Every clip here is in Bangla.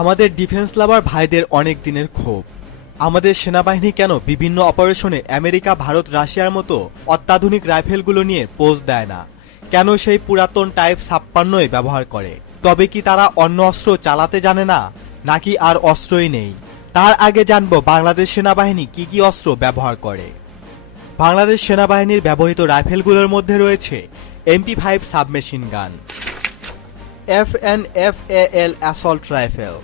আমাদের ডিফেন্স লাভার ভাইদের অনেক দিনের ক্ষোভ। আমাদের সেনাবাহিনী কেন বিভিন্ন অপারেশনে আমেরিকা, ভারত, রাশিয়ার মতো অত্যাধুনিক রাইফেলগুলো নিয়ে পোজ দেয় না? কেন সেই পুরাতন টাইপ 56 ব্যবহার করে? তবে কি তারা অন্য অস্ত্র চালাতে জানে না, নাকি আর অস্ত্রই নেই? তার আগে জানবো বাংলাদেশ সেনাবাহিনী কি কি অস্ত্র ব্যবহার করে। বাংলাদেশ সেনাবাহিনীর ব্যবহৃত রাইফেলগুলোর মধ্যে রয়েছে MP5 submachine gun, FNFAL assault rifle,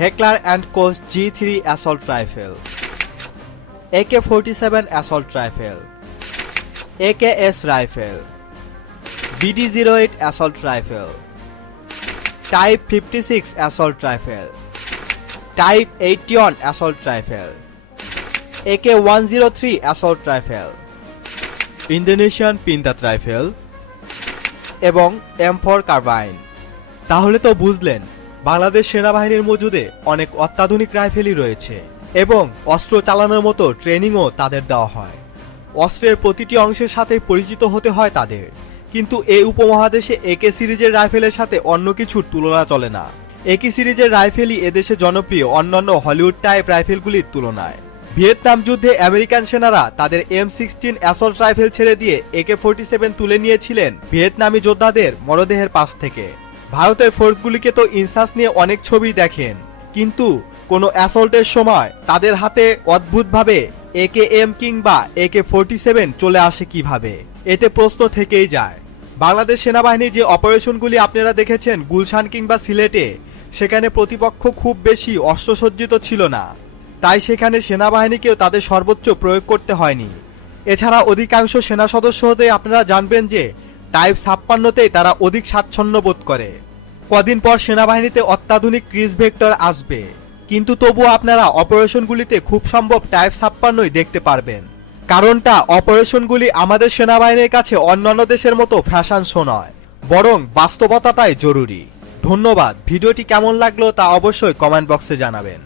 Heckler and Koch G3 assault rifle, AK-47 assault rifle, AKS rifle, BD-08 assault rifle, type 56 assault rifle, type 81 assault rifle, AK-103 assault rifle, Indonesian Pindad rifle এবং M4 কার্বাইন। তাহলে তো বুঝলেন বাংলাদেশ সেনাবাহিনীর মজুদে অনেক অত্যাধুনিক রাইফেলই রয়েছে এবং অস্ত্র চালানোর মতো ট্রেনিংও তাদের দেওয়া হয়। অস্ত্রের প্রতিটি অংশের সাথে পরিচিত হতে হয় তাদের। কিন্তু এই উপমহাদেশে AK সিরিজের রাইফেলের সাথে অন্য কিছুর তুলনা চলে না। AK সিরিজের রাইফেলই এদেশে জনপ্রিয় অন্যান্য হলিউড টাইপ রাইফেলগুলির তুলনায়। ভিয়েতনাম যুদ্ধে আমেরিকান সেনারা তাদের M16 অ্যাসল্ট রাইফেল ছেড়ে দিয়ে AK-47 তুলে নিয়েছিলেন ভিয়েতনামি যোদ্ধাদের মরদেহের পাশ থেকে। ভারতের ফোর্সগুলিকে তো ইনসাস নিয়ে অনেক ছবি দেখেন, কিন্তু কোনো অ্যাসল্টের সময় তাদের হাতে অদ্ভুতভাবে AKM কিংবা AK-47 চলে আসে কিভাবে? এতে প্রশ্ন থেকেই যায়। বাংলাদেশ সেনাবাহিনী যে অপারেশনগুলি আপনারা দেখেছেন গুলশান কিংবা সিলেটে, সেখানে প্রতিপক্ষ খুব বেশি অস্ত্রসজ্জিত ছিল না, তাই সেখানে সেনাবাহিনীকেও তাদের সর্বোচ্চ প্রয়োগ করতে হয়নি। এছাড়া অধিকাংশ সেনা সদস্য হতে আপনারা জানবেন যে টাইপ 56তেই তারা অধিক স্বাচ্ছন্দ্য বোধ করে। কদিন পর সেনাবাহিনীতে অত্যাধুনিক ক্রিজ ভেক্টর আসবে, কিন্তু তবুও আপনারা অপারেশনগুলিতে খুব সম্ভব টাইপ 56ই দেখতে পারবেন। কারণটা অপারেশনগুলি আমাদের সেনাবাহিনীর কাছে অন্যান্য দেশের মতো ফ্যাশন শো নয়, বরং বাস্তবতাটাই জরুরি। ধন্যবাদ। ভিডিওটি কেমন লাগলো তা অবশ্যই কমেন্ট বক্সে জানাবেন।